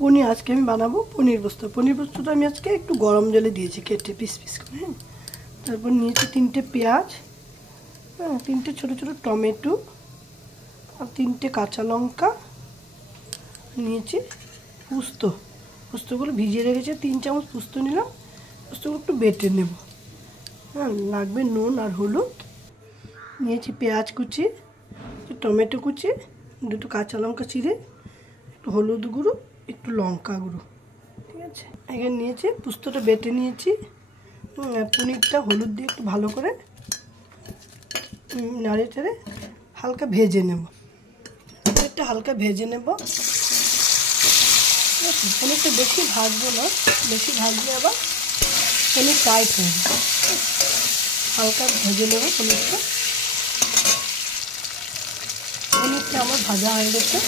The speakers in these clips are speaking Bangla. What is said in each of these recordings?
পনির আজকে আমি বানাবো পনির পোস্ত। পনির পোস্তটা আমি আজকে একটু গরম জলে দিয়েছি কেটে পিস পিস করে। হ্যাঁ, তারপর নিয়েছি 3টে পেঁয়াজ, হ্যাঁ 3টে ছোটো ছোটো টমেটো আর 3টে কাঁচা লঙ্কা, নিয়েছি পোস্ত। পোস্তগুলো ভিজিয়ে রেখেছি, 3 চামচ পোস্ত নিলাম। পোস্তগুলো একটু বেটে নেব। হ্যাঁ, লাগবে নুন আর হলুদ। নিয়েছি পেঁয়াজ কুচি, টমেটো কুচি, 2টো কাঁচা লঙ্কা চিড়ে, একটু হলুদ গুঁড়ো, একটু লঙ্কা গুঁড়ো। ঠিক আছে, এখানে নিয়েছি পোস্তটা বেটে নিয়েছি। পনিরটা হলুদ দিয়ে একটু ভালো করে নাড়ে চেড়ে হালকা ভেজে নেব। পনিরটা হালকা ভেজে নেব। পনিরটা বেশি ভাজবো না, বেশি ভাজলে আবার পনির টাইট হয়ে যাবে। হালকা ভেজে নেব পনিরটা। পনিরটা আমার ভাজা হয়ে গেছে,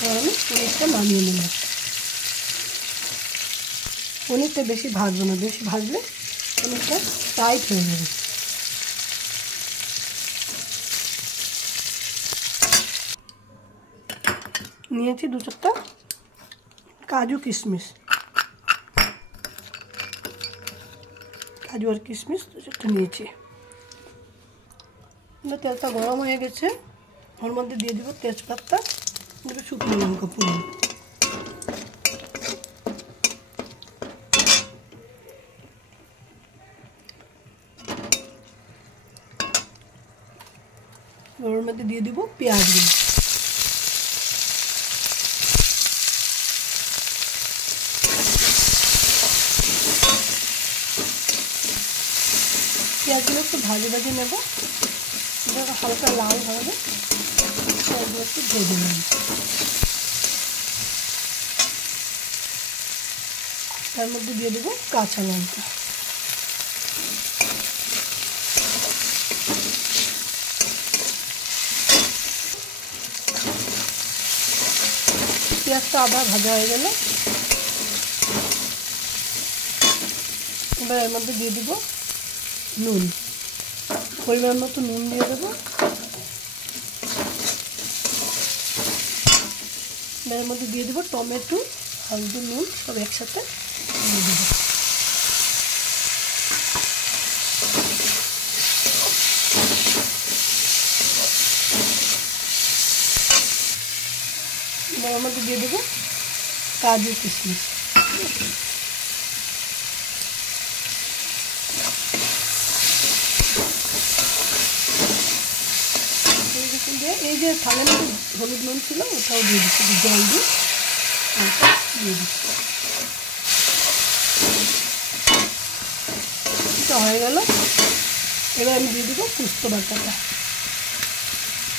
এবার আমি পনিরটা নামিয়ে নেব। পনিরটা বেশি ভাজবো না, বেশি ভাজলে পনিরটা টাইট হয়ে যাবে। নিয়েছি 2-4টা কাজু কিশমিশ, কাজু আর কিশমিশ 2-4টা নিয়েছি। তেলটা গরম হয়ে গেছে, ওর মধ্যে দিয়ে দিব তেজপাতা, দেবো শুকনো লঙ্কা পুরো। ওর মধ্যে দিয়ে দিব পেঁয়াজগুলো। পেঁয়াজগুলো একটু ভাজে ভাজে নেব, হালকা লাল হবে, পেঁয়াজগুলো একটু ভেজে নেব। তার মধ্যে দিয়ে দেবো কাঁচা লঙ্কা। পেঁয়াজটা আদা ভাজা হয়ে গেল, এবার এর মধ্যে দিয়ে দেবো নুন, পরিমাণ মতো নুন দিয়ে দেবো। এর মধ্যে দিয়ে দেবো টমেটো, হলদি, নুন সব একসাথে দিয়ে দেবো। এর মধ্যে দিয়ে দেবো কাজু কিশমিশ। এই যে থালের মধ্যে হলুদ নুন ছিল ওটাও দিয়ে দিচ্ছি, জল দিয়ে দিয়ে দিচ্ছি। এটা হয়ে গেল, এবার আমি দিয়ে দেবো পোস্ত বাটাটা।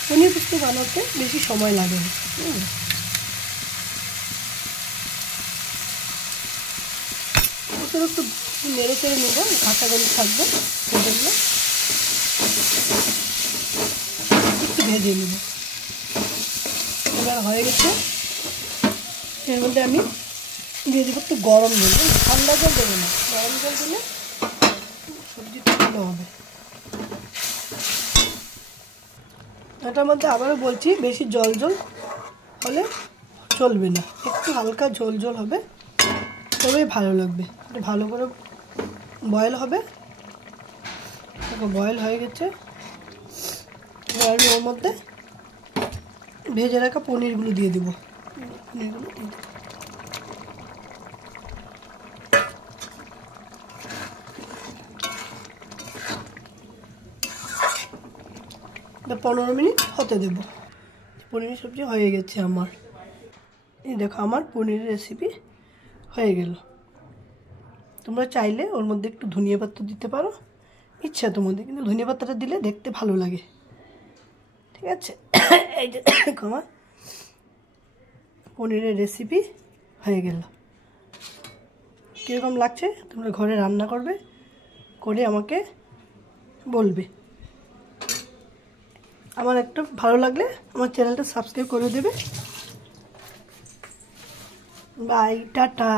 পনির পোস্ত বানাতে বেশি সময় লাগে না। ওটা একটু নেড়ে চেড়ে নেবো, কাঁচা গন্ধ থাকবে, সেজন্য একটু ভেজে নেব। এবার হয়ে গেছে, এর মধ্যে আমি দিয়ে দেবো একটু গরম জল, ঠান্ডা জল দেবো না, গরম জল দিলে সবজিটা ভালো হবে। এটার মধ্যে আবারও বলছি, বেশি জল জল হলে চলবে না, একটু হালকা ঝোল ঝোল হবে, তবেই ভালো লাগবে। একটু ভালো করে বয়েল হবে। বয়েল হয়ে গেছে, এবার আমি ওর মধ্যে ভেজে রাখা পনিরগুলো দিয়ে দেবো। পনিরগুলো দিয়ে দেবো। 15 মিনিট হতে দেব। পনির সবজি হয়ে গেছে আমার। এই দেখো আমার পনিরের রেসিপি হয়ে গেল। তোমরা চাইলে ওর মধ্যে একটু ধনিয়া পাতা দিতে পারো, ইচ্ছা তোমাদের, কিন্তু ধনিয়া পাতাটা দিলে দেখতে ভালো লাগে। ঠিক আছে, এই যে দেখো আমার পনিরের রেসিপি হয়ে গেল। কীরকম লাগছে তোমরা ঘরে রান্না করবে, করে আমাকে বলবে। আমার একটা ভালো লাগলে আমার চ্যানেলটা সাবস্ক্রাইব করে দেবে। Bye, tata.